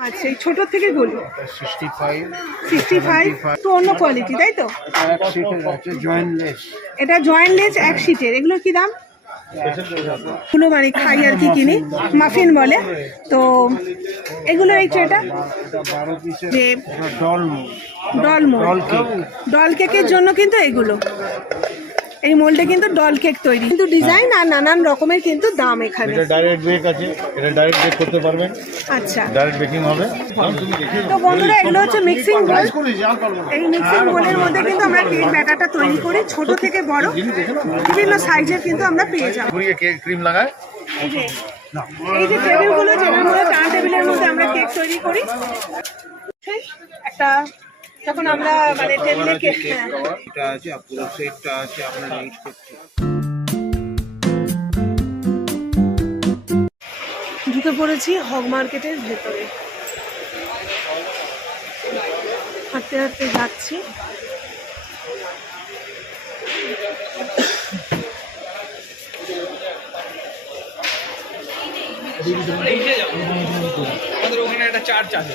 আচ্ছা, এই ছোট থেকে বলি 65 তো অন্য কোয়ালিটি, তাই তো? এটা জয়েন্টলেস এক শীটের। এগুলোর কি দাম? এগুলো মানে খাই আর কি কিনি, মাফিন বলে তো। এগুলো এই ট্রেটা যে ডল কেকের জন্য কিন্তু এগুলো, এই মোল্ডে কিন্তু ডল কেক তৈরি, কিন্তু ডিজাইন আর নানান রকমের কিন্তু দাম এখানে। এটা ডাইরেক্ট বেক আছে, এটা ডাইরেক্ট বেক করতে পারবেন। আচ্ছা, ডাইরেক্ট বেকিং হবে। তো বন্ধুরা, এগুলো হচ্ছে মিক্সিং বোল। এই মিক্সিং বোলের মধ্যে কিন্তু আমরা কেক ব্যাটারটা তৈরি করি, ছোট থেকে বড় বিভিন্ন সাইজের কিন্তু আমরা পেয়ে যাবো। কেক ক্রিম লাগায়। এই যে টেবিলগুলো, যেটার মধ্যে টার্ন টেবিলের মধ্যে আমরা কেক তৈরি করি, একটা যখন আমরা মানে টেবিলে কেক, এটা আছে পুরো সেটটা আছে আপনারা ইউজ করতে। ঢুকে পড়েছি হগ মার্কেটের ভেতরে, হাঁটতে হাঁটতে যাচ্ছি। আমাদের ওখানে একটা চার্চ আছে।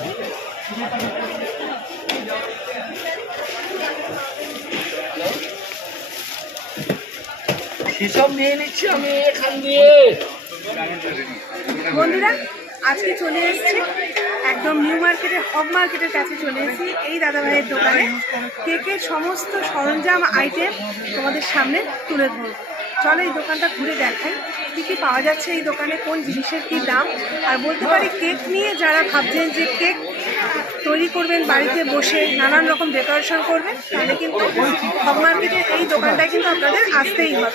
হিসাব নিয়ে নিচ্ছি আমি এখান দিয়ে। বন্ধুরা, আজকে চলে এসেছি একদম নিউ মার্কেটের হগ মার্কেটের কাছে চলে এসেছি। এই দাদাভাইয়ের দোকানে কেকের সমস্ত সরঞ্জাম আইটেম তোমাদের সামনে তুলে ধরব। চলো এই দোকানটা ঘুরে দেখাই কী কী পাওয়া যাচ্ছে এই দোকানে, কোন জিনিসের কী দাম। আর বলতে পারি, কেক নিয়ে যারা ভাবছেন যে কেক তৈরি করবেন বাড়িতে বসে, নানান রকম ডেকোরেশন করবেন, তাহলে কিন্তু হগ মার্কেটের এই দোকানটায় কিন্তু আপনাদের আসতেই হবে।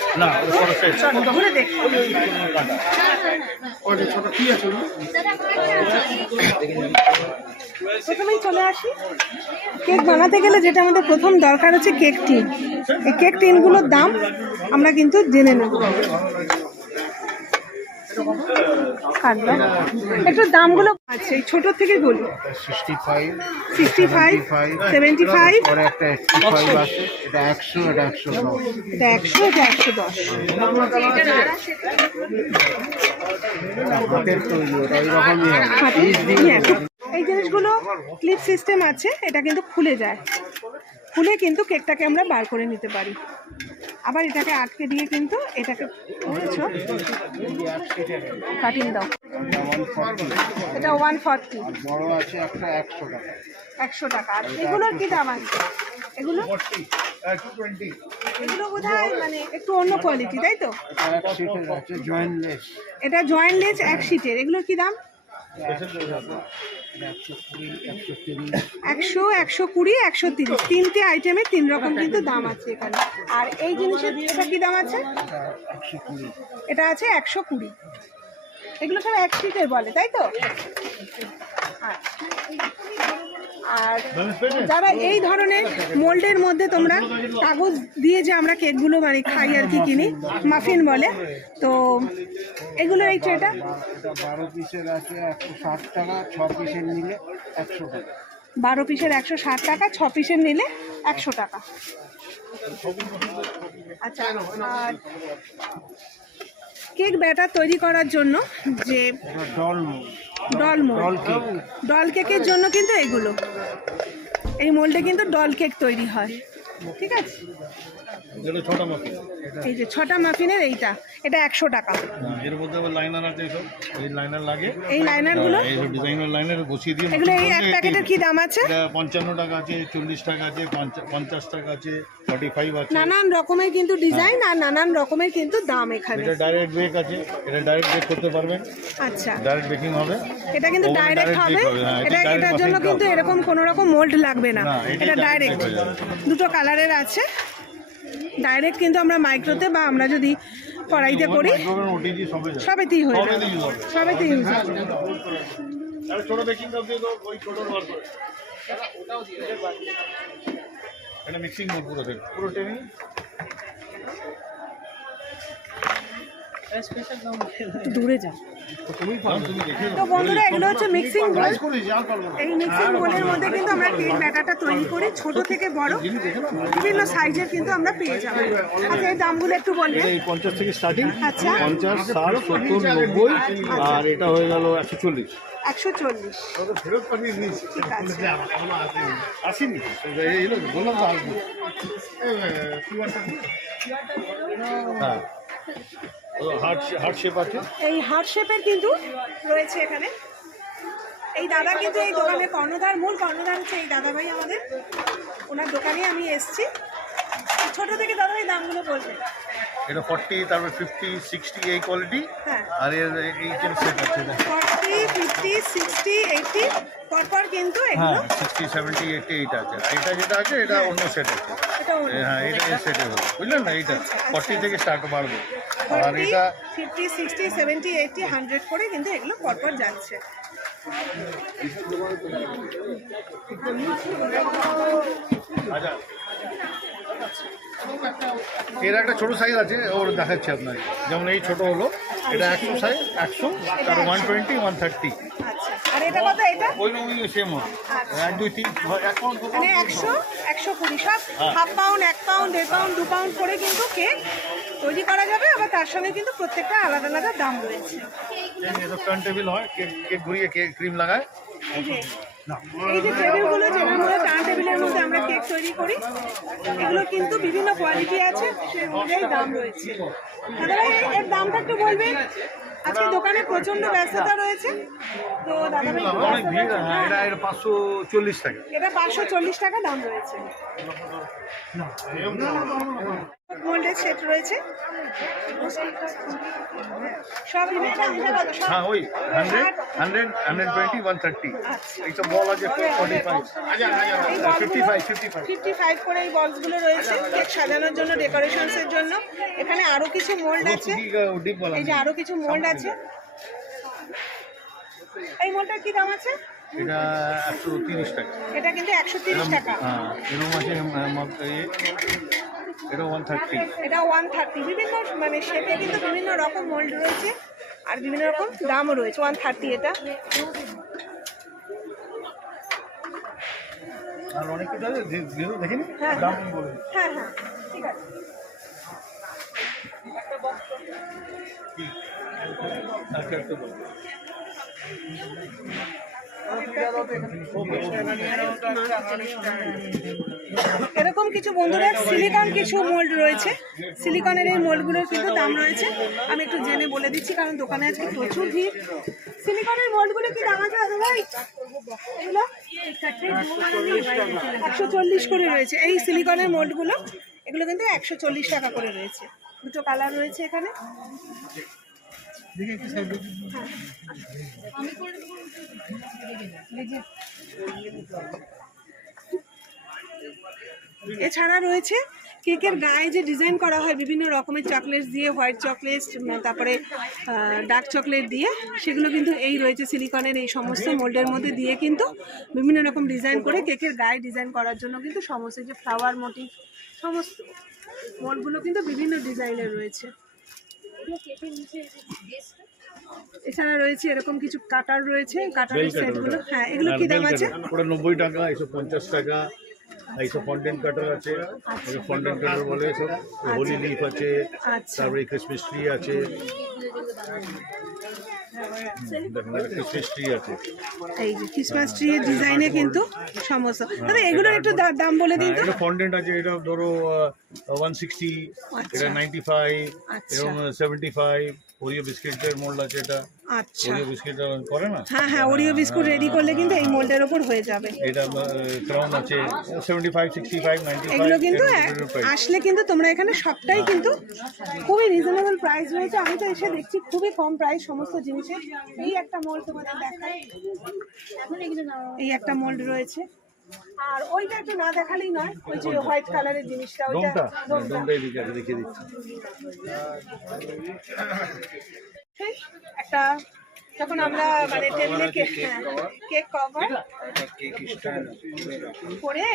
চলো ঘুরে দেখো। প্রথমেই চলে আসি, কেক বানাতে গেলে যেটা আমাদের প্রথম দরকার হচ্ছে কেক টিন। এই কেক টিনগুলোর দাম আমরা কিন্তু জেনে নেব। একটু দামগুলো আছে, এই ছোট থেকে বলি 65 75 পরে একটা 85 আছে, এটা 100, এটা 110। এটা 100, এটা 110। হাতের তৈরি, ওটা এইরকমই হয়। এই জিনিসগুলো ক্লিপ সিস্টেম আছে, এটা কিন্তু খুলে যায়, খুলে কিন্তু কেকটাকে আমরা বার করে নিতে পারি। আবার এটাকে আটকে দিয়ে কিন্তু এটাকে কাটিং দাও। এটা 140। বড় আছে একটা 100 টাকা। 100 টাকা। আর এগুলোর কি দাম আছে? এগুলো এগুলো বোধহয় মানে একটু অন্য কোয়ালিটি, তাই তো? এক শীটের আছে জয়েন্টলেস। এটা জয়েন্টলেস এক শীটের। এগুলোর কি দাম? 100, 120, 130। তিনটে আইটেমের তিন রকম কিন্তু দাম আছে এখানে। আর এই জিনিসের এটা কি দাম আছে? এটা আছে 120। এগুলো সব এক শীটের বলে, তাই তো? আর যারা এই ধরনের মোল্ডের মধ্যে তোমরা কাগজ দিয়ে যে আমরা কেকগুলো মানে খাই আর কি কিনি, মাফিন বলে তো, এগুলো এই ট্রেটা 12 পিসের আছে 160 টাকা, 6 পিসের নিলে 100 টাকা। 12 পিসের 160 টাকা, 6 পিসের নিলে 100 টাকা। আচ্ছা, আর কেক ব্যাটার তৈরি করার জন্য যে ডল কেকের জন্য কিন্তু এগুলো, এই মোল্ডে কিন্তু ডল কেক তৈরি হয়, ঠিক আছে? এই যে 6টা মাফিনের এইটা, এটা 100 টাকা। এর মধ্যে আবার লাইনার আছে, এই লাইনার লাগে, এই লাইনারগুলো, এই ডিজাইনার লাইনার বসিয়ে দিয়ে এগুলো এই এক প্যাকেটের কি দাম আছে? এটা 55 টাকা আছে, 40 টাকা আছে, 50 টাকা আছে, 45 আছে। নানান রকমের কিন্তু ডিজাইন আর নানান রকমের কিন্তু দাম এখানে। এটা ডাইরেক্ট বেক আছে, এটা ডাইরেক্ট বেক করতে পারবেন। আচ্ছা, ডাইরেক্ট বেকিং হবে। এটা কিন্তু ডাইরেক্ট হবে। এটার জন্য কিন্তু এরকম কোনো রকম মোল্ড লাগবে না, এটা ডাইরেক্ট। দুটো কালারের আছে। ডাইরেক্ট কিন্তু আমরা মাইক্রোতে বা আমরা যদি কড়াইতে করি সবেতেই হয়ে যাবে, সবেতেই ইউজ হবে। ছোট বেকিং কাপ দিয়ে দাও, ওই ছোট বার করে এটা মিক্সিং মোড পুরো টেবিল। দূরে যাও। তো বন্ধুরা, এগুলো হচ্ছে মিক্সিং বোল। এই মিক্সিং বোলের মধ্যে কিন্তু আমরা কেক ব্যাটারটা তৈরি করি, ছোট থেকে বড় বিভিন্ন সাইজের কিন্তু আমরা পেয়ে যাবো। আচ্ছা, এই দামগুলো একটু বলবেন। 50 থেকে স্টার্টিং। আচ্ছা, 50, 60, 70, 90 আর এটা হয়ে গেল 140। 140। ফেরত পাঠিয়ে দিয়েছি ঠিক আছে। আসেনি এলো বললাম তো আসবো হ্যাঁ হার্ট শেপ আছে এই হার্ট শেপের কিন্তু রয়েছে এখানে। এই দাদা কিন্তু এই দোকানের কর্ণধার, মূল কর্ণধার হচ্ছে এই দাদাভাই আমাদের। ওনার দোকানে আমি এসেছি। ছোট থেকে দাদাভাই দামগুলো বলবেন। এটা 40 তারপর 50 60 এই কোয়ালিটি হ্যাঁ, আর এর এই যে সেট আছে 40, 50, 60, 80 পরপর কিন্তু এগুলো। হ্যাঁ 60 70 80 এইটা আছে আর এটা যেটা আছে এটা অন্য সেট আছে এটা অন্য। হ্যাঁ এটা এই সেটে হলো বুঝলেন না এইটা 40 থেকে স্টার্ট বাড়বে আর 40, এটা 50, 60, 70, 80, 100 করে কিন্তু এগুলো পরপর যাচ্ছে। আচ্ছা এর একটা ছোট সাইজ আছে ওর দেখাচ্ছি আপনাকে যেমন এই ছোট হলো এটা 100 সাইজ 100 তার 120 130 আচ্ছা, আর এটা কত? এটা ওই সেম হয় 1 2 3 1 পাউন্ড মানে 100, 120 সব half pound, 1 pound, 1.5 pound, 2 pound করে কিন্তু কেক তৈরি করা যাবে। আবার তার সঙ্গে কিন্তু প্রত্যেকটা আলাদা আলাদা দাম রয়েছে। টার্ন টেবিল হয় কেক কেক ঘুরিয়ে কেক ক্রিম লাগায় এই যে এই যে টেবিলগুলো, যেগুলো টার্ন টেবিলের মধ্যে আমরা কেক তৈরি করি, এগুলো কিন্তু বিভিন্ন কোয়ালিটি আছে, সেই অনুযায়ী দাম রয়েছে। দাদাভাই এর দামটা একটু বলবেন? আজকে দোকানে প্রচন্ড ব্যস্ততা রয়েছে, তো দাদাভাই অনেক ভিড় হ্যাঁ এটা 540 টাকা এটা 540 টাকা দাম রয়েছে। গোল্ডের সেট রয়েছে সব। হ্যাঁ ওই 100 100 120 130 এইসব বল আছে 45 55 55 করে এই বলগুলো রয়েছে কেক সাজানোর জন্য, ডেকোরেশনসের জন্য। এখানে আরো কিছু মোল্ড আছে, ডিপ বল এই যে আরো কিছু মোল্ড আছে। এই মোল্ডটার কি দাম আছে? এটা 130 টাকা এটা কিন্তু 130 টাকা। হ্যাঁ এরকম আছে এটা 130 এটা 130। বিভিন্ন মানে শেপে কিন্তু বিভিন্ন রকম মোল্ড রয়েছে আর বিভিন্ন রকম দামও রয়েছে। 130 এটা। আর অনেক কিছু আছে যেগুলো দেখিনি হ্যাঁ দাম বলে হ্যাঁ হ্যাঁ ঠিক আছে। একটা বল এরকম কিছু বন্ধুরা সিলিকন কিছু মোল্ড রয়েছে। সিলিকনের এই মোল্ডগুলোর কিন্তু দাম রয়েছে। আমি একটু জেনে বলে দিচ্ছি কারণ দোকানে আজকে প্রচুর ভিড়। সিলিকনের মোল্ডগুলো কি দাম আছে দাদা ভাই? এগুলো 140 করে রয়েছে এই সিলিকনের মোল্ডগুলো। এগুলো কিন্তু 140 টাকা করে রয়েছে। দুটো কালার রয়েছে এখানে। এছাড়া রয়েছে কেকের গায়ে যে ডিজাইন করা হয় বিভিন্ন রকমের চকলেট দিয়ে, হোয়াইট চকলেট, তারপরে ডার্ক চকলেট দিয়ে, সেগুলো কিন্তু এই রয়েছে সিলিকনের এই সমস্ত মোল্ডের মধ্যে দিয়ে কিন্তু বিভিন্ন রকম ডিজাইন করে কেকের গায়ে ডিজাইন করার জন্য কিন্তু সমস্ত যে ফ্লাওয়ার মোটিভ সমস্ত মোল্ডগুলো কিন্তু বিভিন্ন ডিজাইনের রয়েছে। এছাড়া রয়েছে এরকম কিছু কাটার রয়েছে, কাটারের সেটগুলো। হ্যাঁ এগুলো কি দাম আছে? ওটা 90 টাকা, এইসব 50 টাকা। এইসব ফন্টেন কাটার আছে, ফন্টেন কাটার বলে সব। হোলি লিফ আছে, আচ্ছা তারপরে ক্রিসমাস ট্রি আছে, ক্রিসমাস ট্রি আছে। এই যে ক্রিসমাস ট্রি ডিজাইনে কিন্তু সমস্ত। দাদা এগুলোর একটু দাম বলে দিন তো। এটা ফন্টেন্ট আছে, এটা ধরো 160, এটা 95, আচ্ছা এরকম 75। ওরিও বিস্কিটের মোল্ড আছে এটা। আচ্ছা ওরিও বিস্কিট করে না? হ্যাঁ হ্যাঁ ওরিও বিস্কুট রেডি করলে কিন্তু এই মোল্ডের ওপর হয়ে যাবে। এটা ক্রাউন আছে 75 65 95। এগুলো কিন্তু আসলে কিন্তু তোমরা এখানে সবটাই কিন্তু খুবই রিজনেবল প্রাইস রয়েছে। আমি তো এসে দেখছি খুবই কম প্রাইস সমস্ত জিনিসের। এই একটা মোল্ড তোমাদের দেখাই, এই একটা মোল্ড রয়েছে। আর ওইটা একটু না দেখালেই নয়, ওই যে হোয়াইট কালারের জিনিসটা, ওইটা দমটা এদিকে আছে, দেখিয়ে দিচ্ছি। একটা যখন আমরা মানে টেবিলে কেক কভার করে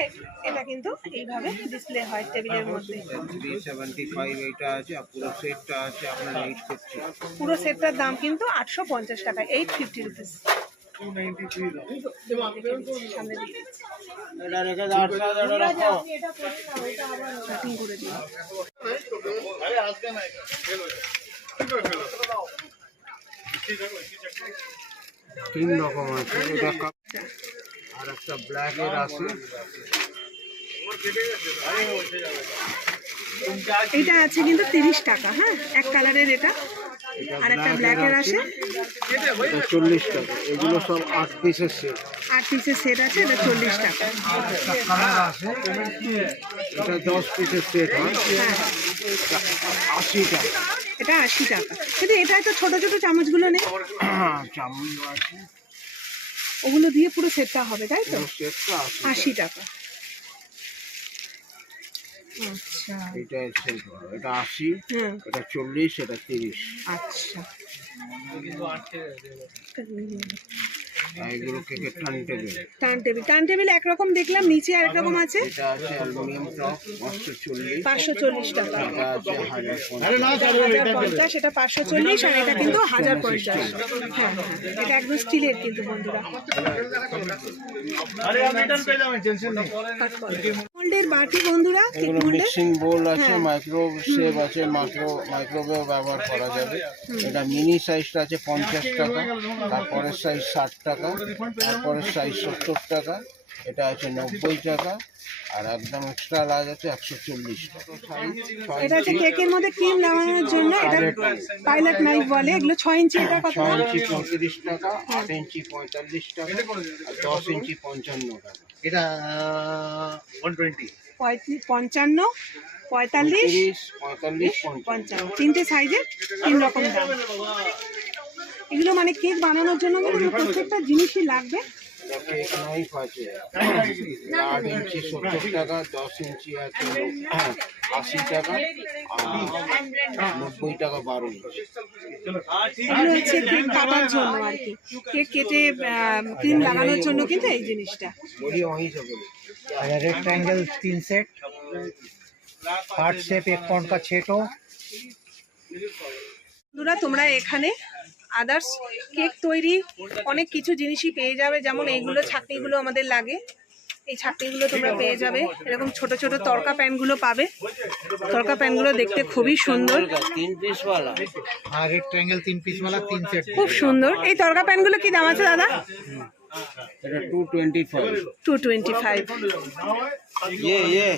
এটা কিন্তু এইভাবে ডিসপ্লে হয় টেবিলের মধ্যে। 375 এটা আছে, আর পুরো সেটটা আছে আপনার 850। পুরো সেটটার দাম কিন্তু 850 টাকা, 850 রুপিস। সামনে দিয়ে দিচ্ছি। এটা রেখে দাও, এটা রাখো। কাটিং করে দিই। আরে আজকে না ফেল হয়ে গেল। তিন রকম আছে, এটা আর একটা ব্ল্যাকের আছে। এটা আছে কিন্তু 30 টাকা। হ্যাঁ, এক কালারের এটা, আর একটা ব্ল্যাকের আছে এটা 40 টাকা। এগুলো সব 8 পিসের সেট। 8 পিসের সেট আছে, এটা 40 টাকা। একটা কালার আছে, এটা 10 পিসের সেট হয়, হ্যাঁ, 80 টাকা। এটা 80 টাকা। কিন্তু এটাই তো ছোট ছোট চামচগুলো নেই, চামচ আছে, ওগুলো দিয়ে পুরো সেটটা হবে, তাই তো? সেটটা 80 টাকা। আচ্ছা, এটা সেট হয়, এটা 80, হ্যাঁ, এটা 40, এটা 30। আচ্ছা। আর এগুলো কেকের টার্ন টেবিল। টার্ন টেবিল একরকম দেখলাম, নিচে আর একরকম আছে। এটা আছে অ্যালুমিনিয়াম টপ 540, 540 টাকা। এটা আছে 1050। 1050, এটা 540, আর এটা কিন্তু 1050। হ্যাঁ, এটা একদম স্টিলের কিন্তু বন্ধুরা। মোল্ডের বাটি বন্ধুরা, কেক এগুলো মোল্ডের। মিক্সিং বোল আছে, মাইক্রোওয়েভ আছে, মাইক্রোওয়েভ ব্যবহার করা যাবে। এটা মিনি সাইজটা আছে 50 টাকা, তারপরের সাইজ 60 টাকা, তারপরের সাইজ 70 টাকা, এটা আছে 90 টাকা, আর একদম এক্সট্রা লার্জ আছে 140 টাকা। এটা হচ্ছে কেকের মধ্যে ক্রিম লাগানোর জন্য, এটা পাইলট নাইফ বলে। এগুলো 6 ইঞ্চি, এটা কত? 6 ইঞ্চি 35 টাকা, 8 ইঞ্চি 45 টাকা, আর 10 ইঞ্চি 55 টাকা। এটা 120। 55, 45, 30, 45, 55। 55, তিনটে সাইজের 3 রকম দাম। এগুলো মানে কেক বানানোর জন্য কিন্তু প্রত্যেকটা জিনিসই লাগবে। এটা কেক নাইফ আছে, 8 ইঞ্চি 70 টাকা, 10 ইঞ্চি আছে 80 টাকা, আর 90 টাকা 12 ইঞ্চি। এগুলো হচ্ছে কেক কাটার জন্য আর কি, কেক কেটে ক্রিম লাগানোর জন্য কিন্তু এই জিনিসটা। बोलिए वहीं से बोलिए। Rectangle 3 set, heart shape 1 pound का 6 टो। বন্ধুরা, তোমরা এখানে আদার্স কেক তৈরি অনেক কিছু জিনিসই পেয়ে যাবে, যেমন এইগুলো ছাঁকনিগুলো আমাদের লাগে, এই ছাঁকনিগুলো তোমরা পেয়ে যাবে। এরকম ছোট ছোট তড়কা প্যানগুলো পাবে, তড়কা প্যানগুলো দেখতে খুবই সুন্দর, 3 पीस वाला, हाँ रेक्टेंगल 3 पीस वाला 3 सेट। খুব সুন্দর। এই তড়কা প্যানগুলো কি দাম আছে দাদা? এটা 225। 225। ये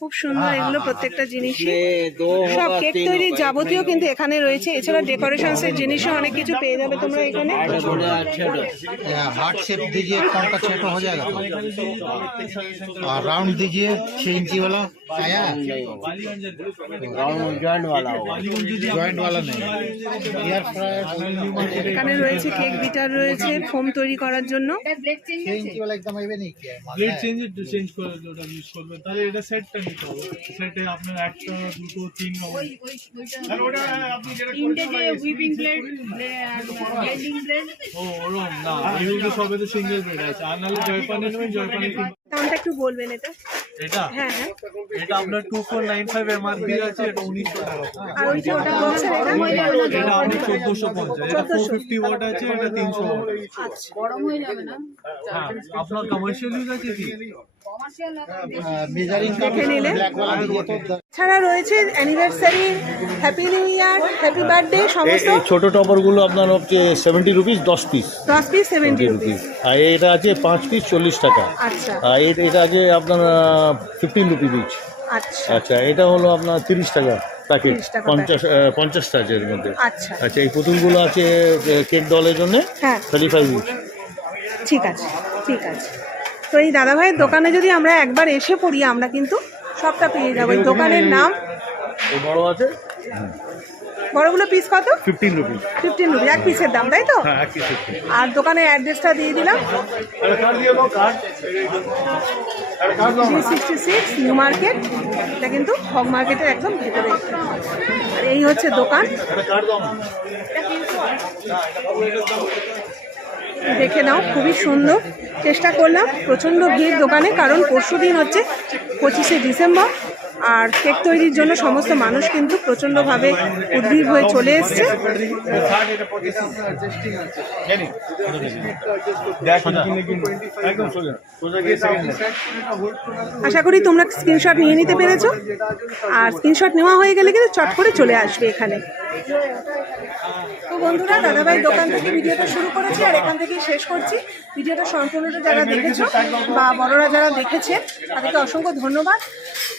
খুব সুন্দর এগুলো প্রত্যেকটা জিনিসই। ये 2 সব होगा, কেক 3 তৈরির होगा। যাবতীয় কিন্তু এখানে রয়েছে। এছাড়া ডেকোরেশনসের জিনিসও অনেক কিছু পেয়ে যাবে তোমরা এখানে। आठ बड़े अच्छे दो। हार्ट शेप दीजिए 1 पाउंड का 6 टो हो जाएगा तो। और राउंड दीजिए 6 इंची वाला आया, राउंड जॉइंट वाला होगा। जॉइंट वाला नहीं। एयर फ्रायर এখানে রয়েছে কেক বিটার, রয়েছে ফোম তৈরি করার জন্য। 6 इंची वाला एकदम अवे नहीं किया है। প্লেট চেঞ্জ করে ওটা ইউজ করবেন, তাহলে এটা সেটটা নিতে হবে। সেটে আপনার একটা, দুটো, 3 রকম। আর ওটা আপনি যেটা হুইপিং প্লেট, ব্লেন্ডিং প্লেট। ও ওরকম না, এগুলো সবে তো সিঙ্গেল প্লেট আছে। আর নাহলে জয়পানে নেবেন, জয়পানে দামটা একটু বলবেন এটা? এটা হ্যাঁ, হ্যাঁ। এটা আপনার 2495 এমআরপি আছে, এটা 1900 টাকা। আর ওই যে ওটা বক্সের এটা? এটা আপনার 1450, এটা 450 ওয়াট আছে, এটা 300 ওয়াট। আচ্ছা, হ্যাঁ, আপনার কমার্শিয়াল ইউজ আছে কি? मेजरिंग का দেখে নিলে। ब्लैक वाला दीजिए तो ছাড়া রয়েছে anniversary, happy new year, happy birthday সমস্ত। এই ছোট টপারগুলো আপনার হচ্ছে 70 রুপিস 10 পিস 10 পিস 70 রুপিস। আর এটা আছে 5 পিস 40 টাকা। আচ্ছা, আর এটা আছে আপনার 15 রুপি পিস। আচ্ছা, আচ্ছা, এটা হলো আপনার 30 টাকা প্যাকেট, 30 টাকা 50টা আছে এর মধ্যে। আচ্ছা, আচ্ছা, এই পুতুলগুলো আছে কেক ডলের জন্য হ্যাঁ, 35 ইঞ্চ। ঠিক আছে, ঠিক আছে। তো এই দাদাভাইয়ের দোকানে যদি আমরা একবার এসে পড়ি, আমরা কিন্তু সবটা পেয়ে যাবো। এই দোকানের নাম, এই বড় আছে বড়গুলো পিস কত? 15 রুপিস। 15 রুপি, এক পিসের দাম, তাই তো? হ্যাঁ, এক পিস। আর দোকানের অ্যাড্রেসটা দিয়ে দিলাম, G66 নিউ মার্কেট। এটা কিন্তু হগ মার্কেটের একদম ভেতরে। আর এই হচ্ছে দোকান, দেখে নাও, খুবই সুন্দর। চেষ্টা করলাম, প্রচণ্ড ভিড় দোকানে, কারণ পরশুদিন হচ্ছে 25শে ডিসেম্বর। আর কেক তৈরির জন্য সমস্ত মানুষ কিন্তু প্রচণ্ডভাবে উদ্গ্রীব হয়ে চলে এসছে। আশা করি তোমরা স্ক্রিনশট নিয়ে নিতে পেরেছো। আর স্ক্রিনশট নেওয়া হয়ে গেলে কিন্তু চট করে চলে আসবে এখানে। তো বন্ধুরা, দাদাভাই দোকান থেকে ভিডিওটা শুরু করেছি আর এখান থেকেই শেষ করছি। ভিডিওটা সম্পূর্ণটা যারা দেখেছো বা বড়রা যারা দেখেছে তাদেরকে অসংখ্য ধন্যবাদ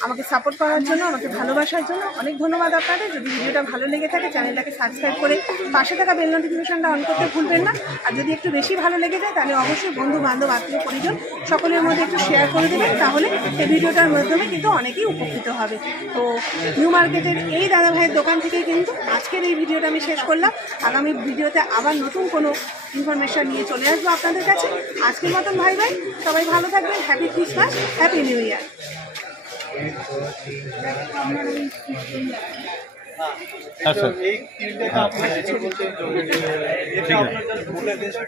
আমাকে সাপোর্ট করার জন্য, আমাকে ভালোবাসার জন্য। অনেক ধন্যবাদ আপনাদের। যদি ভিডিওটা ভালো লেগে থাকে চ্যানেলটাকে সাবস্ক্রাইব করে পাশে থাকা বেল নোটিফিকেশনটা অন করতে ভুলবেন না। আর যদি একটু বেশি ভালো লেগে যায় তাহলে অবশ্যই বন্ধু বান্ধব আত্মীয় পরিজন সকলের মধ্যে একটু শেয়ার করে দেবেন, তাহলে এই ভিডিওটার মাধ্যমে কিন্তু অনেকেই উপকৃত হবে। তো নিউ মার্কেটের এই দাদাভাইয়ের দোকান থেকেই কিন্তু আজকের এই ভিডিওটা আমি শেষ করলাম। আগামী ভিডিওতে আবার নতুন কোনো ইনফরমেশন নিয়ে চলে আসবো আপনাদের কাছে। আজকের মতন ভাই সবাই ভালো থাকবেন। Happy Christmas, happy new year. আচ্ছা ঠিক আছে।